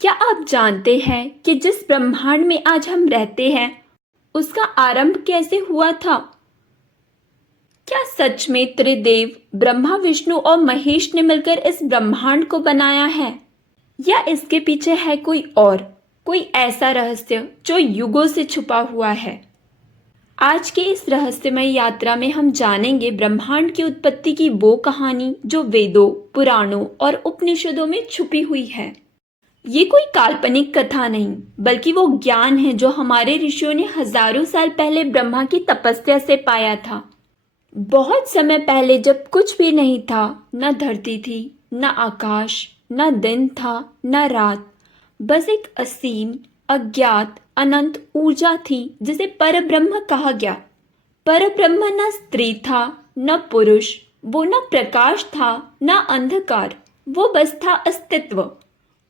क्या आप जानते हैं कि जिस ब्रह्मांड में आज हम रहते हैं उसका आरंभ कैसे हुआ था? क्या सच में त्रिदेव ब्रह्मा, विष्णु और महेश ने मिलकर इस ब्रह्मांड को बनाया है, या इसके पीछे है कोई ऐसा रहस्य जो युगों से छुपा हुआ है? आज की इस रहस्यमय यात्रा में हम जानेंगे ब्रह्मांड की उत्पत्ति की वो कहानी जो वेदों, पुराणों और उपनिषदों में छुपी हुई है। ये कोई काल्पनिक कथा नहीं, बल्कि वो ज्ञान है जो हमारे ऋषियों ने हजारों साल पहले ब्रह्मा की तपस्या से पाया था। बहुत समय पहले, जब कुछ भी नहीं था, न धरती थी, न आकाश, न दिन था, न रात, बस एक असीम, अज्ञात, अनंत ऊर्जा थी जिसे परब्रह्म कहा गया। परब्रह्म न स्त्री था, न पुरुष, वो न प्रकाश था, न अंधकार, वो बस था अस्तित्व।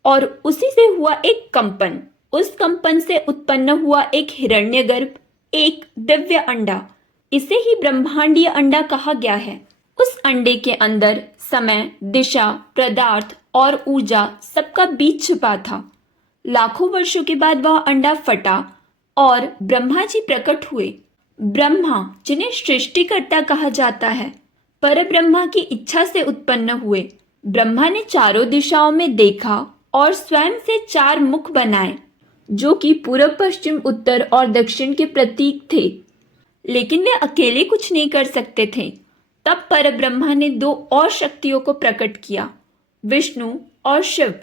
और उसी से हुआ एक कंपन, उस कंपन से उत्पन्न हुआ एक हिरण्यगर्भ, एक दिव्य अंडा। इसे ही ब्रह्मांडीय अंडा कहा गया है। उस अंडे के अंदर समय, दिशा, पदार्थ और ऊर्जा सबका बीज छिपा था। लाखों वर्षों के बाद वह अंडा फटा और ब्रह्मा जी प्रकट हुए। ब्रह्मा, जिन्हें सृष्टिकर्ता कहा जाता है, परब्रह्मा की इच्छा से उत्पन्न हुए। ब्रह्मा ने चारों दिशाओं में देखा और स्वयं से 4 मुख बनाए, जो कि पूर्व, पश्चिम, उत्तर और दक्षिण के प्रतीक थे। लेकिन वे अकेले कुछ नहीं कर सकते थे। तब परब्रह्मा ने 2 और शक्तियों को प्रकट किया, विष्णु और शिव।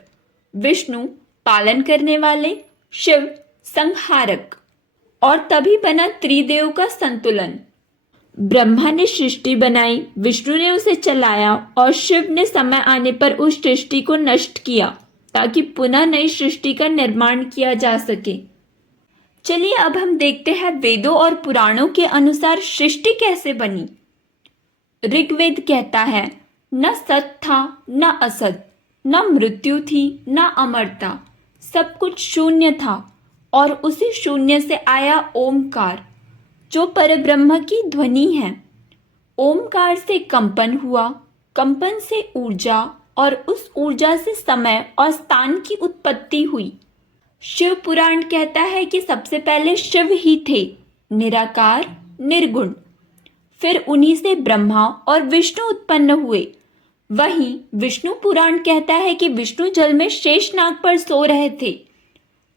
विष्णु पालन करने वाले, शिव संहारक। और तभी बना त्रिदेव का संतुलन। ब्रह्मा ने सृष्टि बनाई, विष्णु ने उसे चलाया और शिव ने समय आने पर उस सृष्टि को नष्ट किया, ताकि पुनः नई सृष्टि का निर्माण किया जा सके। चलिए अब हम देखते हैं वेदों और पुराणों के अनुसार सृष्टि कैसे बनी। ऋग्वेद कहता है, न सत था, न असत, न मृत्यु थी, न अमरता, सब कुछ शून्य था। और उसी शून्य से आया ओमकार, जो परब्रह्म की ध्वनि है। ओमकार से कंपन हुआ, कंपन से ऊर्जा, और उस ऊर्जा से समय और स्थान की उत्पत्ति हुई। शिव पुराण कहता है कि सबसे पहले शिव ही थे, निराकार, निर्गुण। फिर उन्हीं से ब्रह्मा और विष्णु उत्पन्न हुए। वहीं विष्णु पुराण कहता है कि विष्णु जल में शेषनाग पर सो रहे थे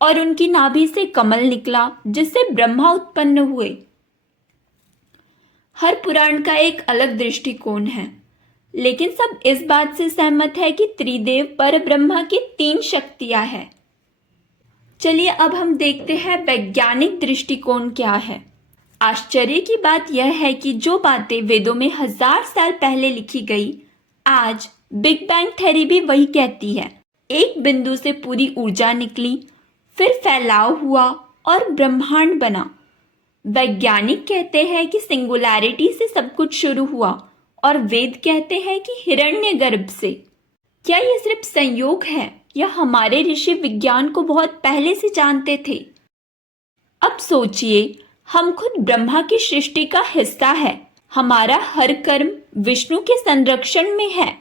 और उनकी नाभि से कमल निकला, जिससे ब्रह्मा उत्पन्न हुए। हर पुराण का एक अलग दृष्टिकोण है, लेकिन सब इस बात से सहमत है कि त्रिदेव परब्रह्मा की 3 शक्तियां हैं। चलिए अब हम देखते हैं वैज्ञानिक दृष्टिकोण क्या है। आश्चर्य की बात यह है कि जो बातें वेदों में 1000 साल पहले लिखी गई, आज बिग बैंग थ्योरी भी वही कहती है। एक बिंदु से पूरी ऊर्जा निकली, फिर फैलाव हुआ और ब्रह्मांड बना। वैज्ञानिक कहते हैं कि सिंगुलैरिटी से सब कुछ शुरू हुआ, और वेद कहते हैं कि हिरण्यगर्भ से। क्या यह सिर्फ संयोग है, या हमारे ऋषि विज्ञान को बहुत पहले से जानते थे? अब सोचिए, हम खुद ब्रह्मा की सृष्टि का हिस्सा है। हमारा हर कर्म विष्णु के संरक्षण में है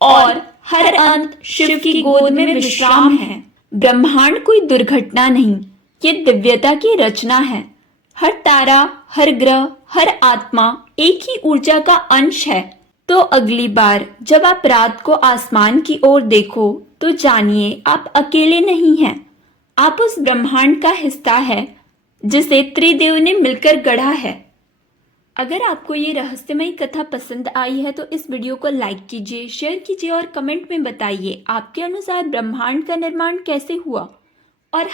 और हर अंत शिव की गोद में विश्राम है। ब्रह्मांड कोई दुर्घटना नहीं, ये दिव्यता की रचना है। हर तारा, हर ग्रह, हर आत्मा एक ही ऊर्जा का अंश है। तो अगली बार जब आप रात को आसमान की ओर देखो, तो जानिए आप अकेले नहीं हैं। आप उस ब्रह्मांड का हिस्सा है जिसे त्रिदेव ने मिलकर गढ़ा है। अगर आपको ये रहस्यमय कथा पसंद आई है तो इस वीडियो को लाइक कीजिए, शेयर कीजिए और कमेंट में बताइए आपके अनुसार ब्रह्मांड का निर्माण कैसे हुआ। और